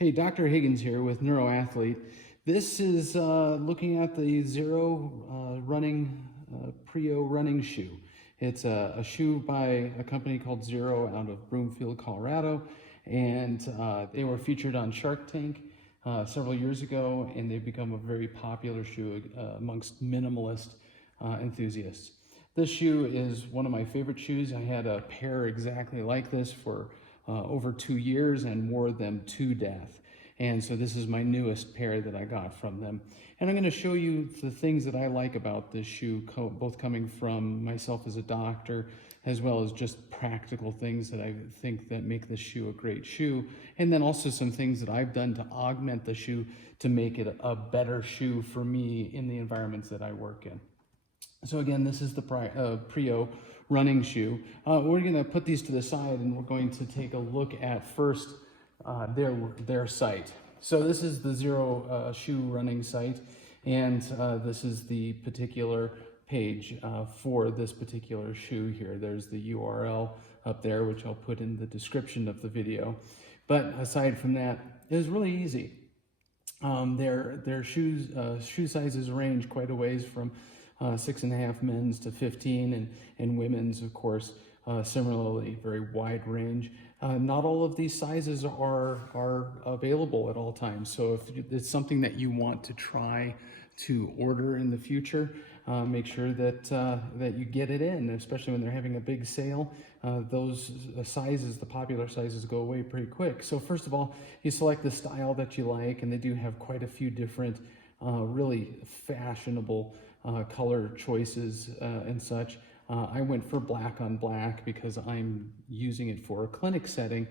Hey, Dr. Higgins here with Neuroathlete. This is looking at the Xero Prio running shoe. It's a shoe by a company called Xero out of Broomfield, Colorado, and they were featured on Shark Tank several years ago, and they've become a very popular shoe amongst minimalist enthusiasts. This shoe is one of my favorite shoes. I had a pair exactly like this for over 2 years and wore them to death. And so this is my newest pair that I got from them. And I'm going to show you the things that I like about this shoe, both coming from myself as a doctor, as well as just practical things that I think that make this shoe a great shoe. And then also some things that I've done to augment the shoe to make it a better shoe for me in the environments that I work in. So again, this is the Prio running shoe. We're going to put these to the side and we're going to take a look at first their site. So this is the Xero shoe running site, and this is the particular page for this particular shoe here. There's the URL up there, which I'll put in the description of the video. But aside from that, it's really easy. Their shoe sizes range quite a ways from 6.5 men's to 15, and women's, of course, similarly, very wide range. Not all of these sizes are available at all times. So if it's something that you want to try to order in the future, make sure that you get it in, especially when they're having a big sale. Those sizes, the popular sizes, go away pretty quick. So first of all, you select the style that you like, and they do have quite a few different really fashionable color choices and such. I went for black on black because I'm using it for a clinic setting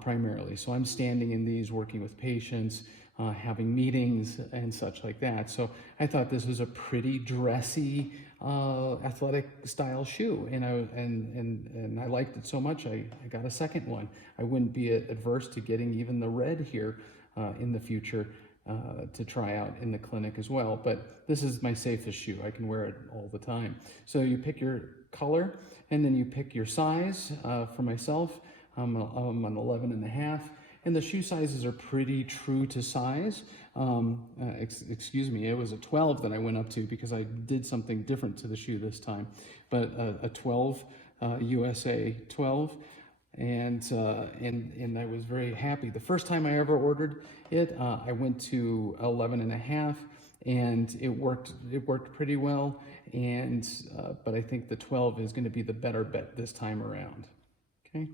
primarily. So I'm standing in these, working with patients, having meetings and such like that. So I thought this was a pretty dressy, athletic style shoe, and I liked it so much I got a second one. I wouldn't be adverse to getting even the red here in the future. To try out in the clinic as well, but this is my safest shoe. I can wear it all the time. So you pick your color, and then you pick your size. For myself, I'm an 11.5, and the shoe sizes are pretty true to size. Excuse me, it was a 12 that I went up to because I did something different to the shoe this time, but a 12, USA 12. And I was very happy. The first time I ever ordered it, I went to 11.5, and it worked pretty well. But I think the 12 is going to be the better bet this time around. Okay,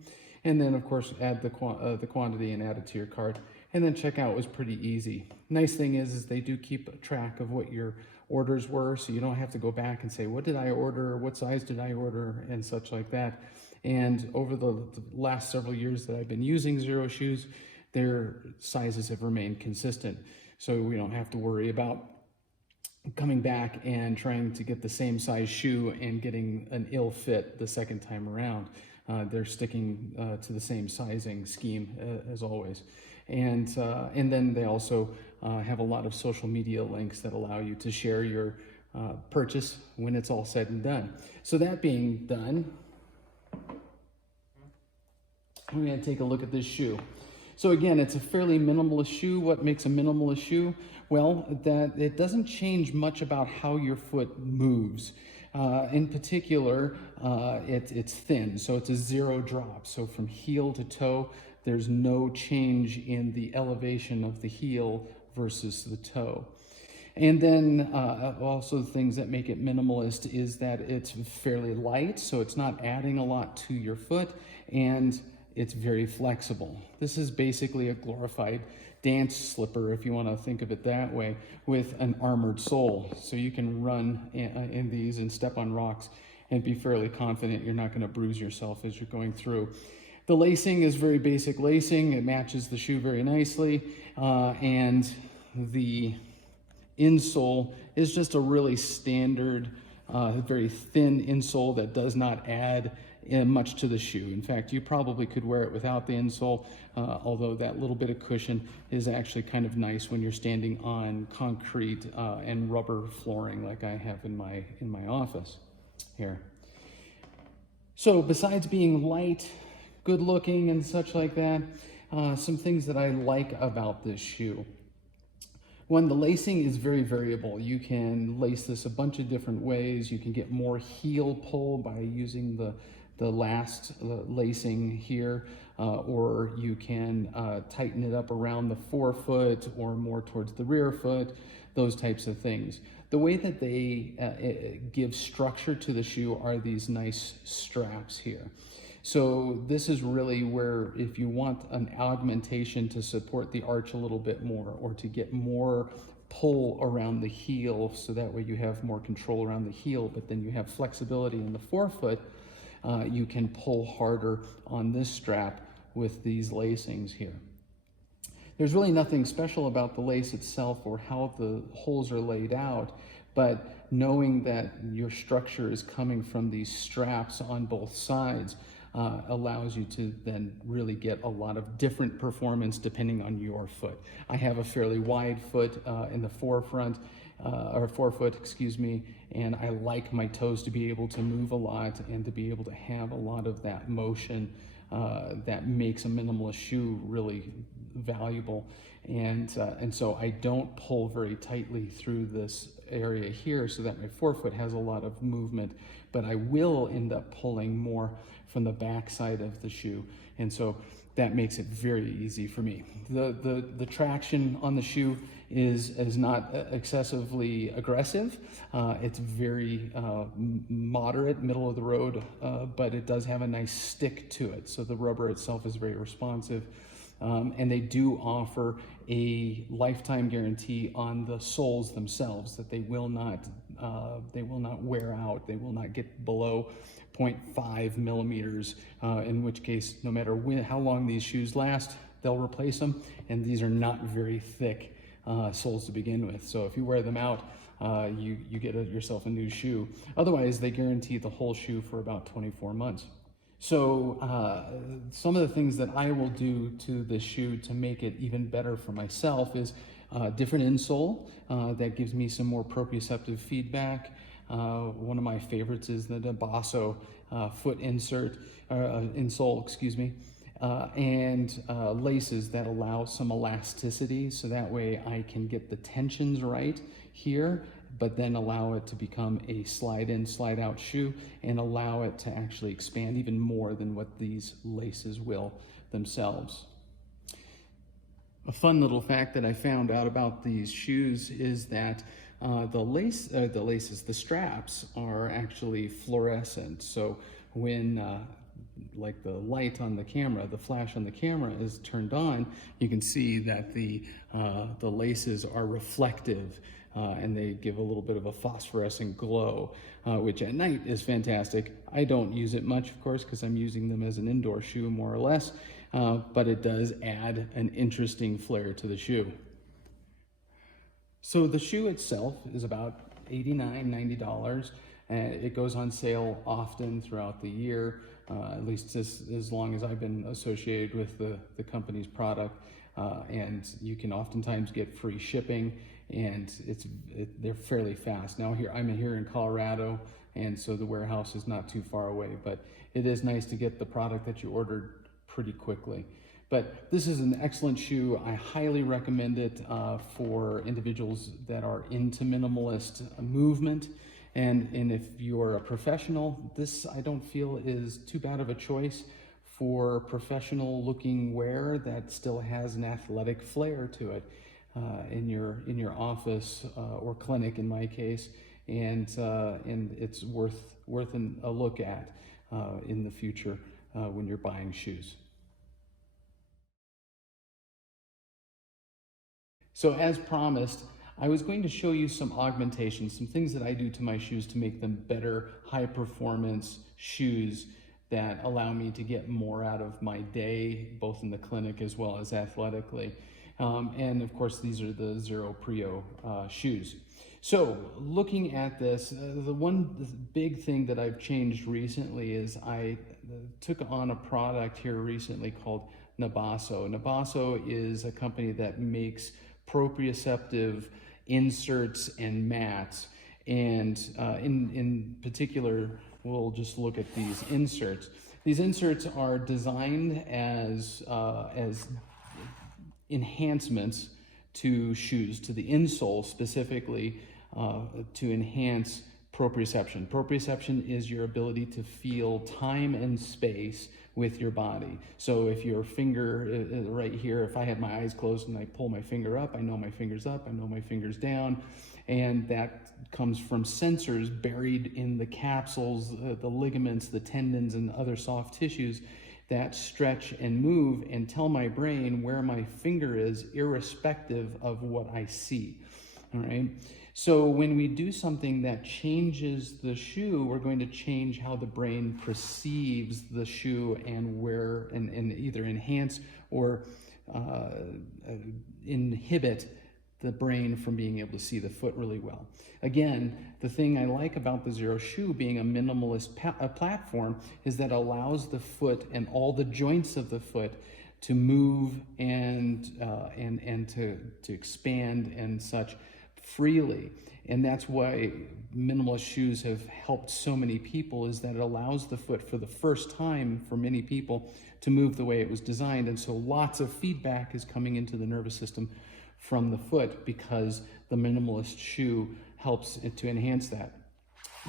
and then of course add the quantity and add it to your cart, and then checkout was pretty easy. Nice thing is they do keep track of what your orders were, so you don't have to go back and say, what did I order, what size did I order, and such like that. And over the last several years that I've been using Xero shoes, their sizes have remained consistent. So we don't have to worry about coming back and trying to get the same size shoe and getting an ill fit the second time around. They're sticking to the same sizing scheme as always. And then they also have a lot of social media links that allow you to share your purchase when it's all said and done. So that being done, we're going to take a look at this shoe. So again, it's a fairly minimalist shoe. What makes a minimalist shoe? Well, that it doesn't change much about how your foot moves. In particular, it's thin, so it's a zero drop. So from heel to toe, there's no change in the elevation of the heel versus the toe. And then also the things that make it minimalist is that it's fairly light, so it's not adding a lot to your foot, and it's very flexible. This is basically a glorified dance slipper, if you want to think of it that way, with an armored sole. So you can run in these and step on rocks and be fairly confident you're not going to bruise yourself as you're going through. The lacing is very basic lacing. It matches the shoe very nicely, and the insole is just a really standard, very thin insole that does not add much to the shoe. In fact, you probably could wear it without the insole, although that little bit of cushion is actually kind of nice when you're standing on concrete and rubber flooring like I have in my office here. So besides being light, good looking and such like that, some things that I like about this shoe. One, the lacing is very variable. You can lace this a bunch of different ways. You can get more heel pull by using the last lacing here, or you can tighten it up around the forefoot or more towards the rear foot, those types of things. The way that they give structure to the shoe are these nice straps here. So this is really where, if you want an augmentation to support the arch a little bit more, or to get more pull around the heel, so that way you have more control around the heel, but then you have flexibility in the forefoot, you can pull harder on this strap with these lacings here. There's really nothing special about the lace itself or how the holes are laid out, but knowing that your structure is coming from these straps on both sides allows you to then really get a lot of different performance depending on your foot. I have a fairly wide foot in the forefoot, excuse me, and I like my toes to be able to move a lot and to be able to have a lot of that motion that makes a minimalist shoe really valuable. And so I don't pull very tightly through this area here so that my forefoot has a lot of movement, but I will end up pulling more from the back side of the shoe. And so that makes it very easy for me. The traction on the shoe is not excessively aggressive. It's very moderate, middle of the road, but it does have a nice stick to it. So the rubber itself is very responsive. And they do offer a lifetime guarantee on the soles themselves, that they will not wear out. They will not get below 0.5 millimeters, in which case, no matter how long these shoes last, they'll replace them. And these are not very thick soles to begin with. So if you wear them out, you get yourself a new shoe. Otherwise, they guarantee the whole shoe for about 24 months. So some of the things that I will do to the shoe to make it even better for myself is different insole that gives me some more proprioceptive feedback. One of my favorites is the Naboso foot insole, excuse me, and laces that allow some elasticity, so that way I can get the tensions right here, but then allow it to become a slide in, slide out shoe, and allow it to actually expand even more than what these laces will themselves. A fun little fact that I found out about these shoes is that the straps are actually fluorescent. So when like the light on the camera, the flash on the camera is turned on, you can see that the laces are reflective. And they give a little bit of a phosphorescent glow, which at night is fantastic. I don't use it much, of course, because I'm using them as an indoor shoe more or less, but it does add an interesting flair to the shoe. So the shoe itself is about $89, $90, and it goes on sale often throughout the year, at least as long as I've been associated with the company's product, and you can oftentimes get free shipping. And they're fairly fast. Now I'm here in Colorado, and so the warehouse is not too far away, but it is nice to get the product that you ordered pretty quickly. But this is an excellent shoe. I highly recommend it for individuals that are into minimalist movement. And if you're a professional, this I don't feel is too bad of a choice for professional looking wear that still has an athletic flair to it. In your office or clinic, in my case, and it's worth a look at in the future when you're buying shoes. So as promised, I was going to show you some augmentations, some things that I do to my shoes to make them better, high performance shoes that allow me to get more out of my day, both in the clinic as well as athletically. And of course, these are the Xero Prio shoes. So looking at this, the one big thing that I've changed recently is I took on a product here recently called Naboso. Naboso is a company that makes proprioceptive inserts and mats. And in particular, we'll just look at these inserts. These inserts are designed as enhancements to shoes, to the insole specifically, to enhance proprioception. Proprioception is your ability to feel time and space with your body. So if your finger right here, if I had my eyes closed and I pull my finger up, I know my finger's up, I know my finger's down, and that comes from sensors buried in the capsules, the ligaments, the tendons, and other soft tissues that stretch and move and tell my brain where my finger is, irrespective of what I see. All right. So when we do something that changes the shoe, we're going to change how the brain perceives the shoe and where, and either enhance or inhibit the brain from being able to see the foot really well. Again, the thing I like about the Xero shoe being a minimalist platform is that it allows the foot and all the joints of the foot to move and to expand and such freely. And that's why minimalist shoes have helped so many people, is that it allows the foot for the first time for many people to move the way it was designed. And so lots of feedback is coming into the nervous system from the foot because the minimalist shoe helps to enhance that.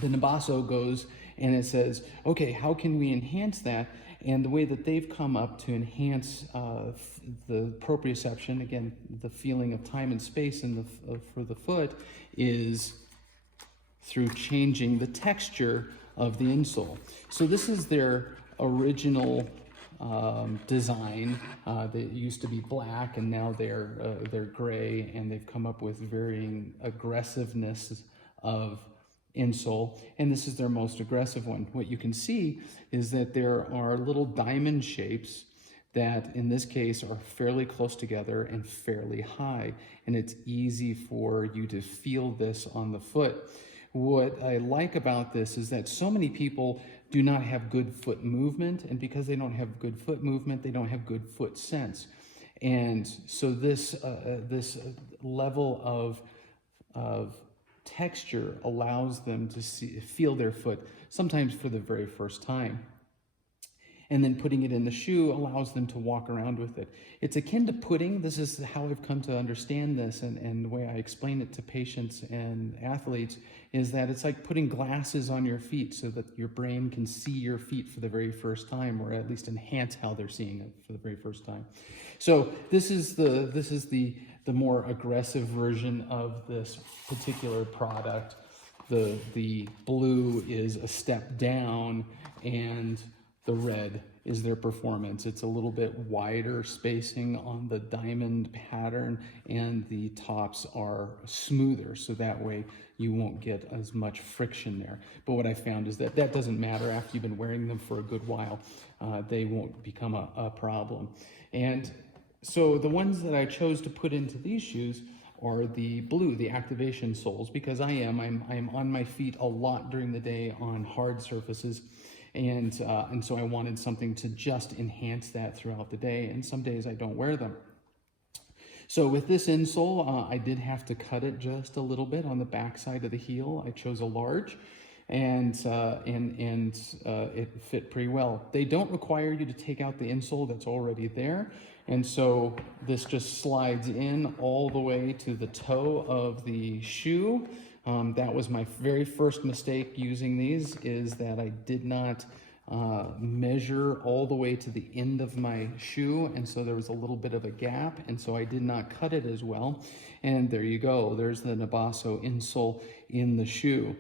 The Naboso goes and it says, okay, how can we enhance that? And the way that they've come up to enhance the proprioception, again, the feeling of time and space for the foot, is through changing the texture of the insole. So this is their original design. They used to be black and now they're gray, and they've come up with varying aggressiveness of insole, and this is their most aggressive one. What you can see is that there are little diamond shapes that in this case are fairly close together and fairly high, and it's easy for you to feel this on the foot. What I like about this is that so many people do not have good foot movement, and because they don't have good foot movement, they don't have good foot sense. And so this level of texture allows them to feel their foot, sometimes for the very first time. And then putting it in the shoe allows them to walk around with it. It's akin to pudding. This is how I've come to understand this, and the way I explain it to patients and athletes is that it's like putting glasses on your feet so that your brain can see your feet for the very first time, or at least enhance how they're seeing it for the very first time. So this is the more aggressive version of this particular product. The blue is a step down, and the red is their performance. It's a little bit wider spacing on the diamond pattern, and the tops are smoother, so that way you won't get as much friction there. But what I found is that doesn't matter after you've been wearing them for a good while. They won't become a problem. And so the ones that I chose to put into these shoes are the blue, the activation soles, because I'm on my feet a lot during the day on hard surfaces. And so I wanted something to just enhance that throughout the day, and some days I don't wear them. So with this insole, I did have to cut it just a little bit on the back side of the heel. I chose a large, and it fit pretty well. They don't require you to take out the insole that's already there, and so this just slides in all the way to the toe of the shoe. That was my very first mistake using these, is that I did not measure all the way to the end of my shoe, and so there was a little bit of a gap, and so I did not cut it as well. And there you go, there's the Naboso insole in the shoe.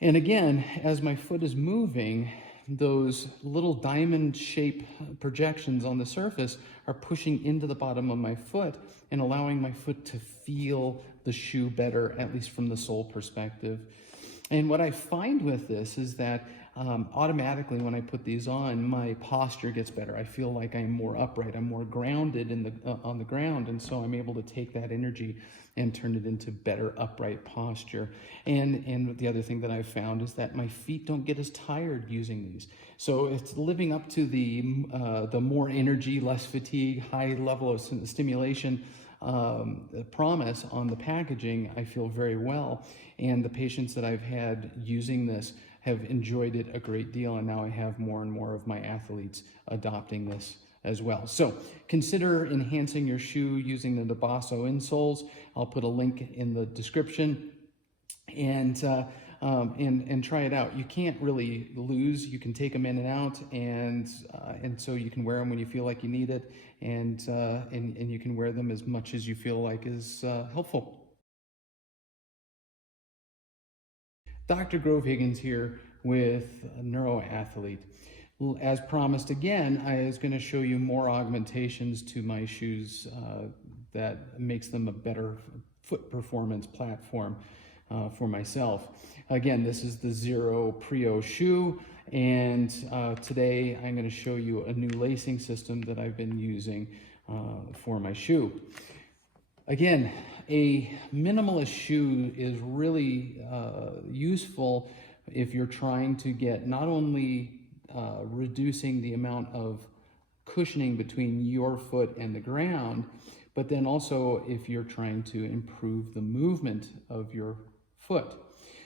And again, as my foot is moving, those little diamond shape projections on the surface are pushing into the bottom of my foot and allowing my foot to feel the shoe better, at least from the sole perspective. And what I find with this is that automatically when I put these on, my posture gets better. I feel like I'm more upright, I'm more grounded on the ground, and so I'm able to take that energy and turn it into better upright posture. And the other thing that I've found is that my feet don't get as tired using these. So it's living up to the more energy, less fatigue, high level of stimulation promise on the packaging. I feel very well, and the patients that I've had using this have enjoyed it a great deal, and now I have more and more of my athletes adopting this as well. So consider enhancing your shoe using the Naboso Insoles. I'll put a link in the description, and try it out. You can't really lose. You can take them in and out, and so you can wear them when you feel like you need it, and you can wear them as much as you feel like is helpful. Dr. Grove Higgins here with Neuroathlete. As promised, again, I was going to show you more augmentations to my shoes that makes them a better foot performance platform for myself. Again, this is the Xero Prio shoe, and today I'm going to show you a new lacing system that I've been using for my shoe. Again, a minimalist shoe is really useful if you're trying to get not only reducing the amount of cushioning between your foot and the ground, but then also if you're trying to improve the movement of your foot.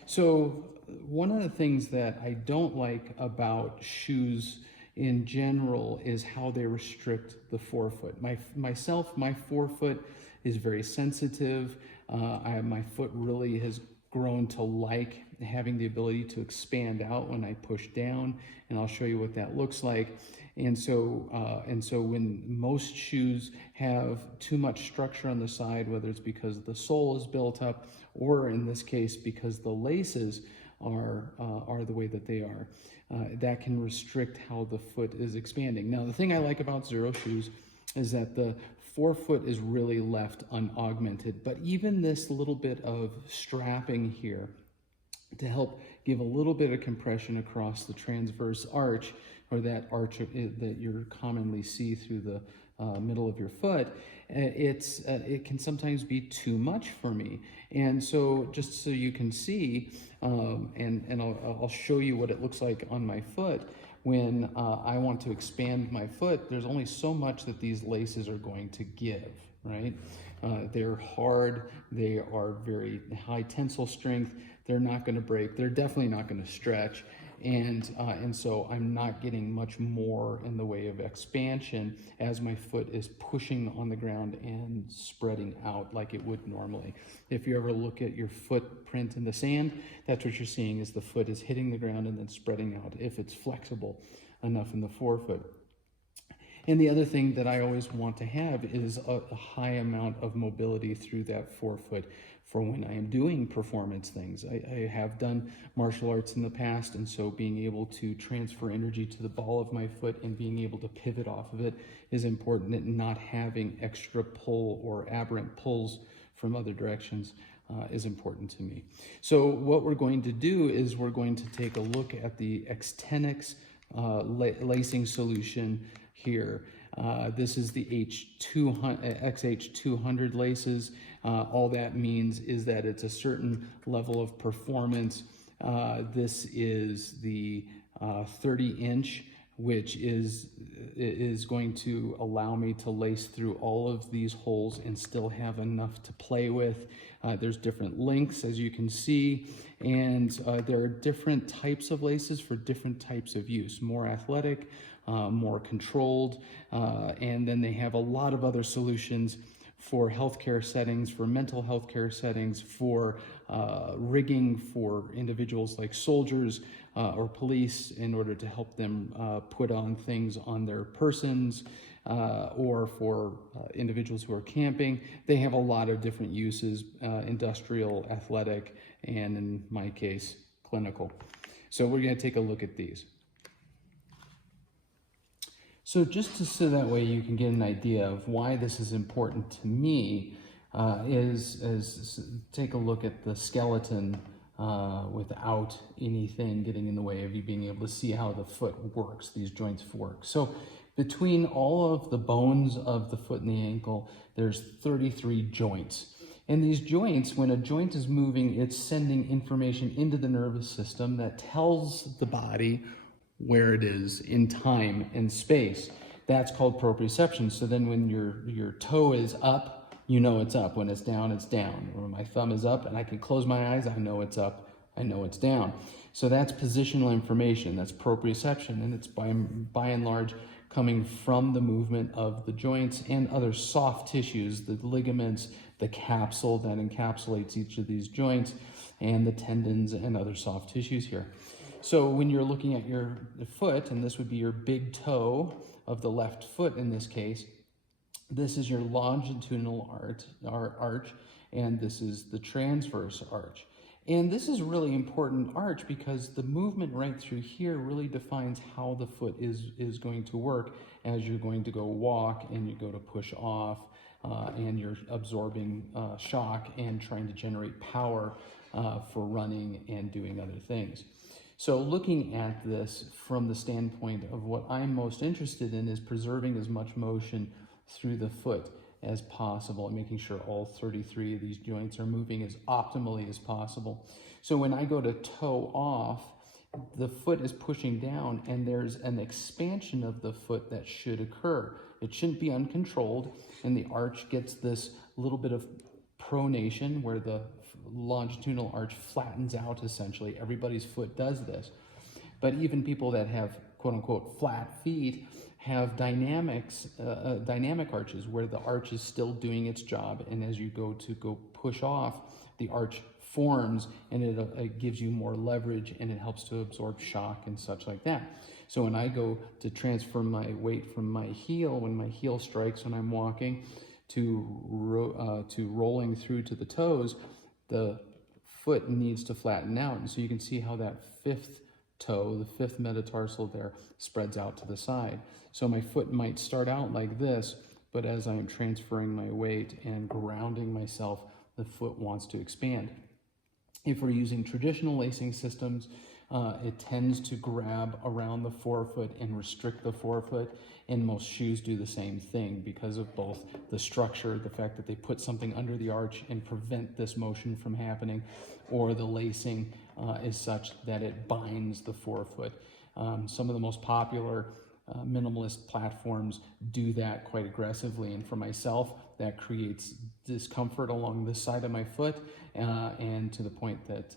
So one of the things that I don't like about shoes in general is how they restrict the forefoot. My forefoot is very sensitive. My foot really has grown to like having the ability to expand out when I push down, and I'll show you what that looks like. And so when most shoes have too much structure on the side, whether it's because the sole is built up, or in this case because the laces are the way that they are, that can restrict how the foot is expanding. Now, the thing I like about Xero shoes is that the forefoot is really left unaugmented, but even this little bit of strapping here to help give a little bit of compression across the transverse arch, or that arch that you commonly see through the middle of your foot, it can sometimes be too much for me. And so just so you can see, and I'll show you what it looks like on my foot. When I want to expand my foot, there's only so much that these laces are going to give, right? They're hard, they are very high tensile strength, they're not going to break, they're definitely not going to stretch, and so I'm not getting much more in the way of expansion as my foot is pushing on the ground and spreading out like it would normally. If you ever look at your footprint in the sand, that's what you're seeing, is the foot is hitting the ground and then spreading out if it's flexible enough in the forefoot. And the other thing that I always want to have is a high amount of mobility through that forefoot for when I am doing performance things. I have done martial arts in the past, and so being able to transfer energy to the ball of my foot and being able to pivot off of it is important, and not having extra pull or aberrant pulls from other directions is important to me. So what we're going to do is we're going to take a look at the Xtenex lacing solution here. This is the XH200 laces. All that means is that it's a certain level of performance. This is the 30-inch, which is going to allow me to lace through all of these holes and still have enough to play with. There's different lengths, as you can see, and there are different types of laces for different types of use. More athletic, more controlled, and then they have a lot of other solutions for healthcare settings, for mental health care settings, for rigging for individuals like soldiers or police in order to help them put on things on their persons, or for individuals who are camping. They have a lot of different uses, industrial, athletic, and in my case, clinical. So we're going to take a look at these. So so that way you can get an idea of why this is important to me, is take a look at the skeleton without anything getting in the way of you being able to see how the foot works, these joints work. So between all of the bones of the foot and the ankle, there's 33 joints. And these joints, when a joint is moving, it's sending information into the nervous system that tells the body where it is in time and space. That's called proprioception. So then when your toe is up, you know it's up. When it's down, it's down. When my thumb is up and I can close my eyes, I know it's up, I know it's down. So that's positional information, that's proprioception, and it's by and large coming from the movement of the joints and other soft tissues, the ligaments, the capsule that encapsulates each of these joints, and the tendons and other soft tissues here. So when you're looking at your foot, and this would be your big toe of the left foot in this case, this is your longitudinal arch, and this is the transverse arch. And this is a really important arch because the movement right through here really defines how the foot is going to work as you're going to go walk and you go to push off and you're absorbing shock and trying to generate power for running and doing other things. So looking at this from the standpoint of what I'm most interested in is preserving as much motion through the foot as possible and making sure all 33 of these joints are moving as optimally as possible. So when I go to toe off, the foot is pushing down and there's an expansion of the foot that should occur. It shouldn't be uncontrolled, and the arch gets this little bit of pronation where the longitudinal arch flattens out essentially. Everybody's foot does this. But even people that have quote unquote flat feet have dynamic arches where the arch is still doing its job, and as you go push off, the arch forms and it gives you more leverage and it helps to absorb shock and such like that. So when I go to transfer my weight from my heel, when my heel strikes when I'm walking, to rolling through to the toes, the foot needs to flatten out. And so you can see how that fifth toe, the fifth metatarsal there, spreads out to the side. So my foot might start out like this, but as I am transferring my weight and grounding myself, the foot wants to expand. If we're using traditional lacing systems, it tends to grab around the forefoot and restrict the forefoot, and most shoes do the same thing because of both the structure, the fact that they put something under the arch and prevent this motion from happening, or the lacing is such that it binds the forefoot. Some of the most popular minimalist platforms do that quite aggressively, and for myself that creates discomfort along this side of my foot, and to the point that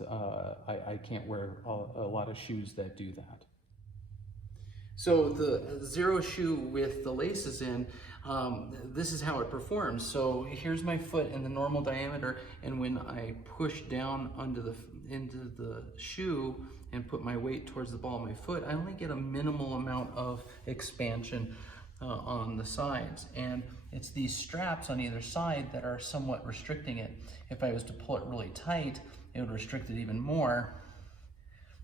I can't wear a lot of shoes that do that. So the Xero shoe with the laces in, this is how it performs. So here's my foot in the normal diameter, and when I push down into the shoe and put my weight towards the ball of my foot, I only get a minimal amount of expansion on the sides. And it's these straps on either side that are somewhat restricting it. If I was to pull it really tight, it would restrict it even more.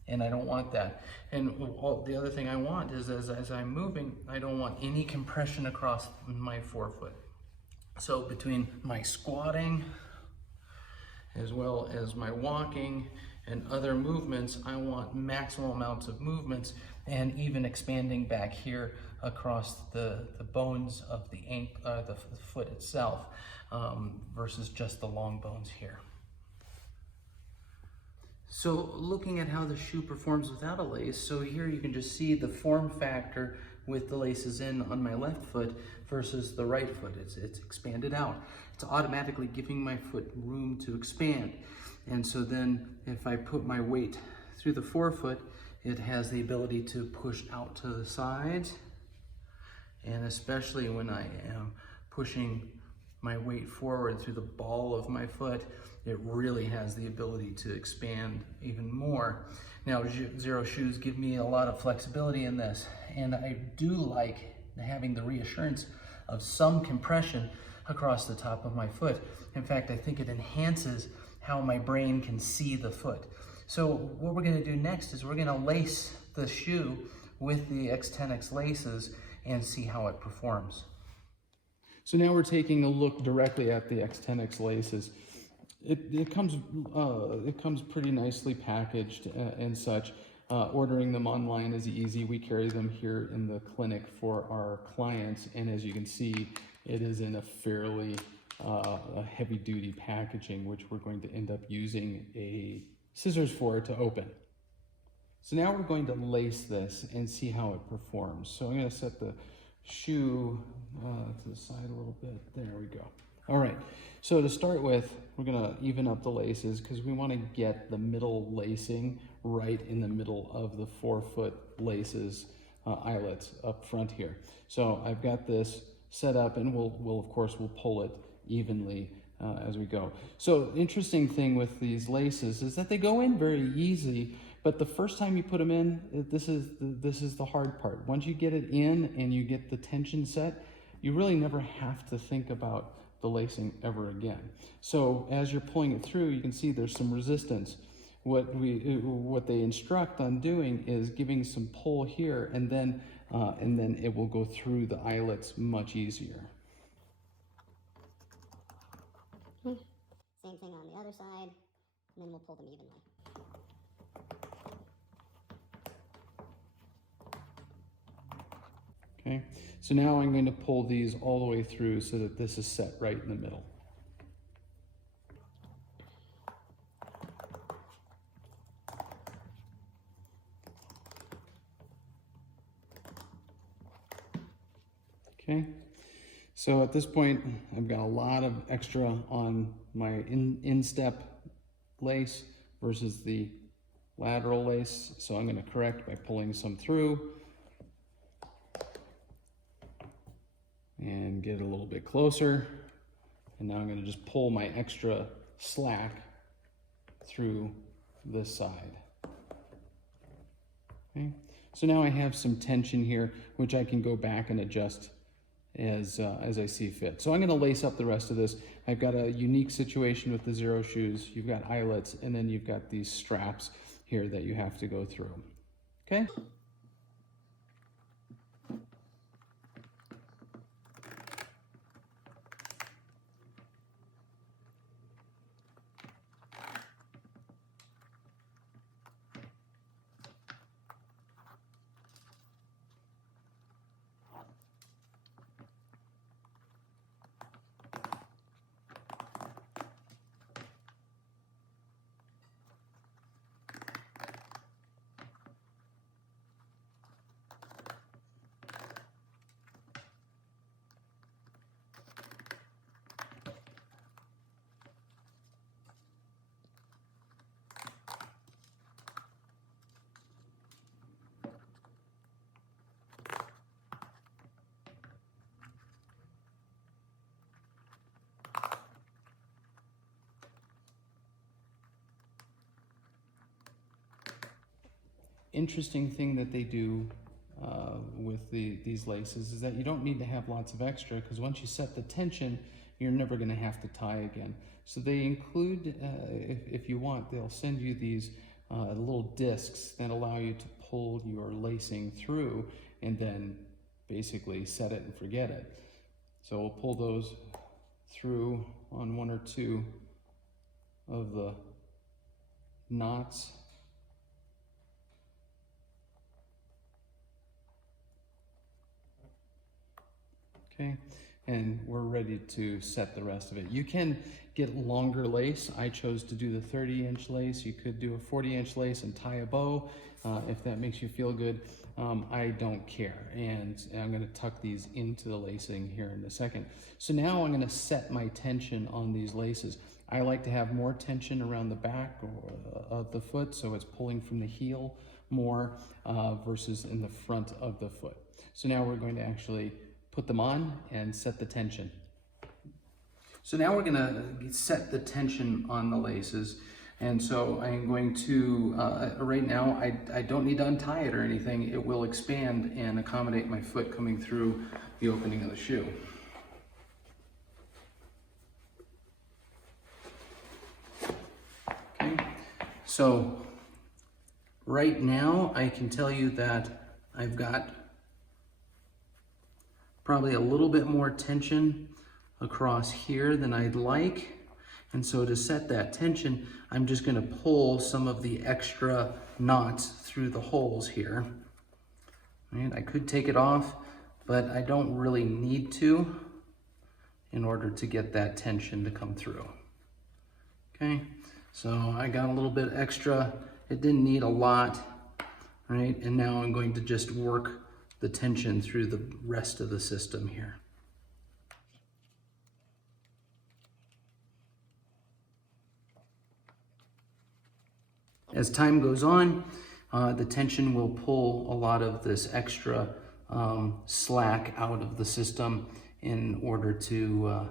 And I don't want that. And the other thing I want is as I'm moving, I don't want any compression across my forefoot. So between my squatting, as well as my walking and other movements, I want maximal amounts of movements and even expanding back here across the bones of the foot itself versus just the long bones here. So looking at how the shoe performs without a lace, so here you can just see the form factor with the laces in on my left foot versus the right foot. It's expanded out. It's automatically giving my foot room to expand. And so then if I put my weight through the forefoot, it has the ability to push out to the sides. And especially when I am pushing my weight forward through the ball of my foot, it really has the ability to expand even more. Now, Xero shoes give me a lot of flexibility in this, and I do like having the reassurance of some compression across the top of my foot. In fact, I think it enhances how my brain can see the foot. So what we're gonna do next is we're gonna lace the shoe with the Xtenex Laces and see how it performs. So now we're taking a look directly at the Xtenex Laces. It comes pretty nicely packaged and such. Ordering them online is easy. We carry them here in the clinic for our clients, and as you can see, it is in a fairly heavy-duty packaging, which we're going to end up using a scissors for to open. So now we're going to lace this and see how it performs. So I'm going to set the shoe to the side a little bit. There we go. All right, so to start with, we're gonna even up the laces because we wanna get the middle lacing right in the middle of the 4-foot laces eyelets up front here. So I've got this set up, and we'll of course we'll pull it evenly as we go. So interesting thing with these laces is that they go in very easy, but the first time you put them in, this is the hard part. Once you get it in and you get the tension set, you really never have to think about the lacing ever again. So as you're pulling it through, you can see there's some resistance. What they instruct on doing is giving some pull here, and then it will go through the eyelets much easier. Same thing on the other side, and then we'll pull them evenly. Okay, so now I'm going to pull these all the way through so that this is set right in the middle. Okay, so at this point, I've got a lot of extra on my instep lace versus the lateral lace, so I'm going to correct by pulling some through and get it a little bit closer. And now I'm going to just pull my extra slack through this side. Okay, so now I have some tension here, which I can go back and adjust as I see fit. So I'm going to lace up the rest of this. I've got a unique situation with the Xero shoes. You've got eyelets, and then you've got these straps here that you have to go through. Okay? Interesting thing that they do with these laces is that you don't need to have lots of extra, because once you set the tension, you're never going to have to tie again. So they include, if you want, they'll send you these little discs that allow you to pull your lacing through and then basically set it and forget it. So we'll pull those through on one or two of the knots. Okay, and we're ready to set the rest of it. You can get longer lace. I chose to do the 30-inch lace. You could do a 40-inch lace and tie a bow if that makes you feel good. I don't care, and I'm going to tuck these into the lacing here in a second. So now I'm going to set my tension on these laces. I like to have more tension around the back of the foot, so it's pulling from the heel more versus in the front of the foot. So now we're going to actually put them on and set the tension. So now we're gonna set the tension on the laces. And so I'm going to, right now, I don't need to untie it or anything. It will expand and accommodate my foot coming through the opening of the shoe. Okay, so right now I can tell you that I've got probably a little bit more tension across here than I'd like. And so to set that tension, I'm just gonna pull some of the extra knots through the holes here. Right? I could take it off, but I don't really need to in order to get that tension to come through. Okay, so I got a little bit extra. It didn't need a lot, right? And now I'm going to just work the tension through the rest of the system here. As time goes on, the tension will pull a lot of this extra slack out of the system in order to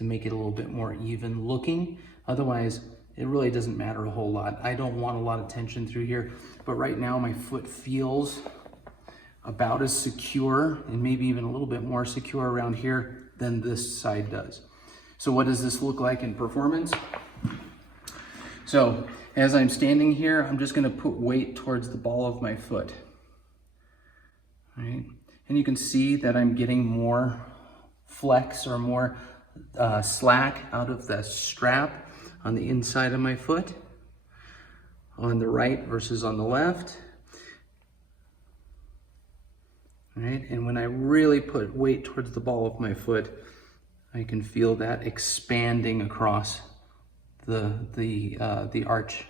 make it a little bit more even looking. Otherwise, it really doesn't matter a whole lot. I don't want a lot of tension through here, but right now my foot feels about as secure and maybe even a little bit more secure around here than this side does. So what does this look like in performance? So as I'm standing here, I'm just gonna put weight towards the ball of my foot. All right? And you can see that I'm getting more flex or more slack out of the strap on the inside of my foot, on the right versus on the left. All right? And when I really put weight towards the ball of my foot, I can feel that expanding across the arch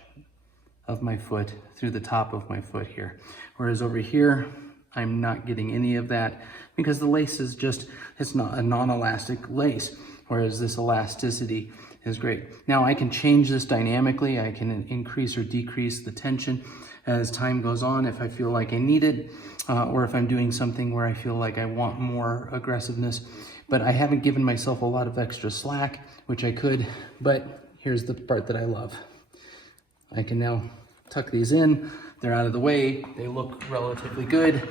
of my foot through the top of my foot here. Whereas over here, I'm not getting any of that because the lace is it's not a non-elastic lace, whereas this elasticity is great. Now I can change this dynamically. I can increase or decrease the tension as time goes on if I feel like I need it, or if I'm doing something where I feel like I want more aggressiveness. But I haven't given myself a lot of extra slack, which I could, but here's the part that I love. I can now tuck these in. They're out of the way. They look relatively good.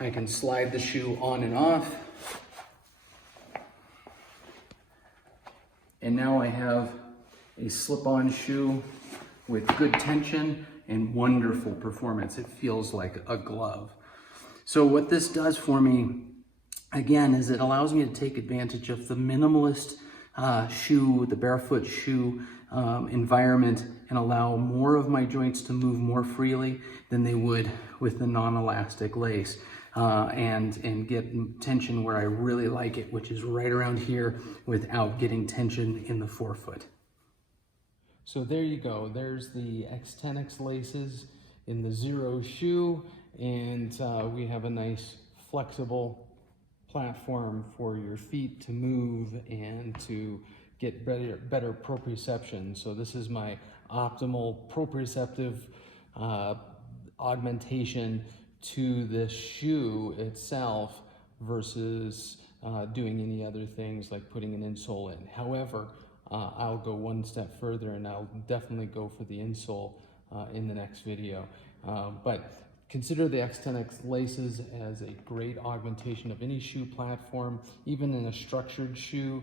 I can slide the shoe on and off. And now I have a slip-on shoe with good tension and wonderful performance. It feels like a glove. So what this does for me, again, is it allows me to take advantage of the minimalist shoe, the barefoot shoe environment, and allow more of my joints to move more freely than they would with the non-elastic lace, and get tension where I really like it, which is right around here without getting tension in the forefoot. So there you go. There's the Xtenex Laces in the Xero shoe, and we have a nice flexible platform for your feet to move and to get better proprioception. So this is my optimal proprioceptive augmentation to the shoe itself versus doing any other things like putting an insole in. However, I'll go one step further and I'll definitely go for the insole in the next video. But consider the Xtenex Laces as a great augmentation of any shoe platform. Even in a structured shoe,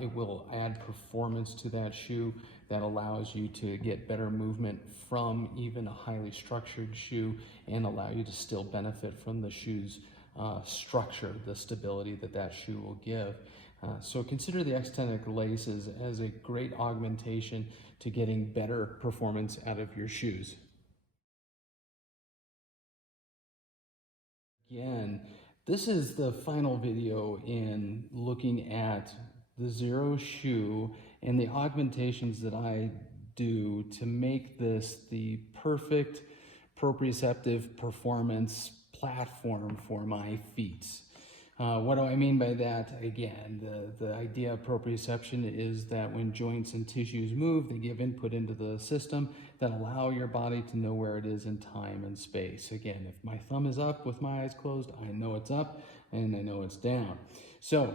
it will add performance to that shoe that allows you to get better movement from even a highly structured shoe and allow you to still benefit from the shoe's structure, the stability that that shoe will give. So consider the Xtenex Laces as a great augmentation to getting better performance out of your shoes. Again, this is the final video in looking at the Xero shoe and the augmentations that I do to make this the perfect proprioceptive performance platform for my feet. What do I mean by that? Again, the idea of proprioception is that when joints and tissues move, they give input into the system that allow your body to know where it is in time and space. Again, if my thumb is up with my eyes closed, I know it's up and I know it's down. So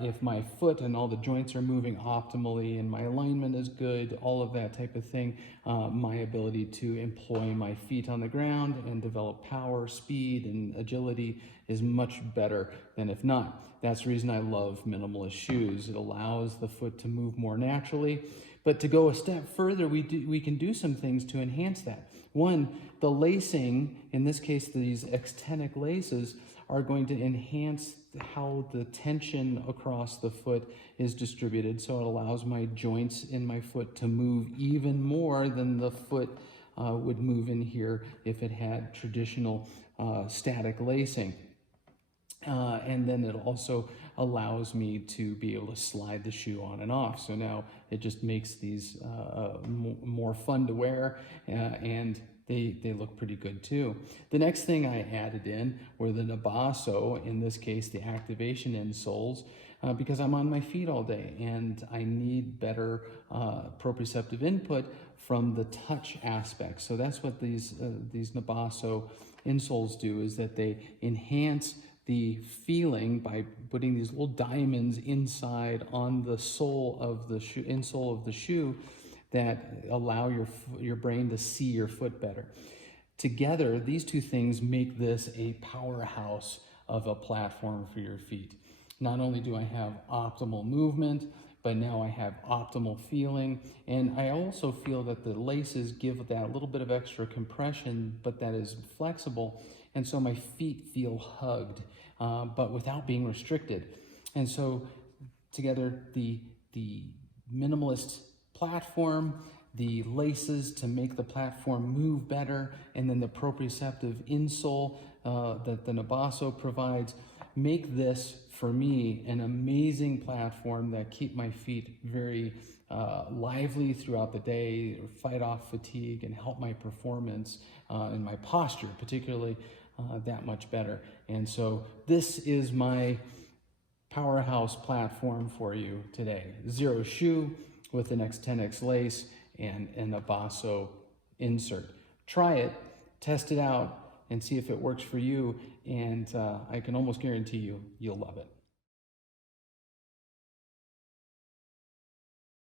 if my foot and all the joints are moving optimally and my alignment is good, all of that type of thing, my ability to employ my feet on the ground and develop power, speed, and agility is much better than if not. That's the reason I love minimalist shoes. It allows the foot to move more naturally. But to go a step further, we can do some things to enhance that. One, the lacing, in this case, these Xtenex Laces, are going to enhance how the tension across the foot is distributed. So it allows my joints in my foot to move even more than the foot would move in here if it had traditional static lacing. And then it also allows me to be able to slide the shoe on and off. So now it just makes these more fun to wear and they look pretty good too. The next thing I added in were the Naboso, in this case the activation insoles, because I'm on my feet all day and I need better proprioceptive input from the touch aspect. So that's what these Naboso insoles do, is that they enhance the feeling by putting these little diamonds inside on the sole of the shoe, insole of the shoe, that allow your brain to see your foot better. Together, these two things make this a powerhouse of a platform for your feet. Not only do I have optimal movement, but now I have optimal feeling. And I also feel that the laces give that little bit of extra compression, but that is flexible. And so my feet feel hugged, but without being restricted. And so together, the minimalist platform, the laces to make the platform move better, and then the proprioceptive insole that the Naboso provides, make this, for me, an amazing platform that keep my feet very lively throughout the day, fight off fatigue, and help my performance and my posture particularly that much better. And so this is my powerhouse platform for you today. Xero shoe with an Xtenex lace and a Naboso insert. Try it, test it out, and see if it works for you, and I can almost guarantee you'll love it.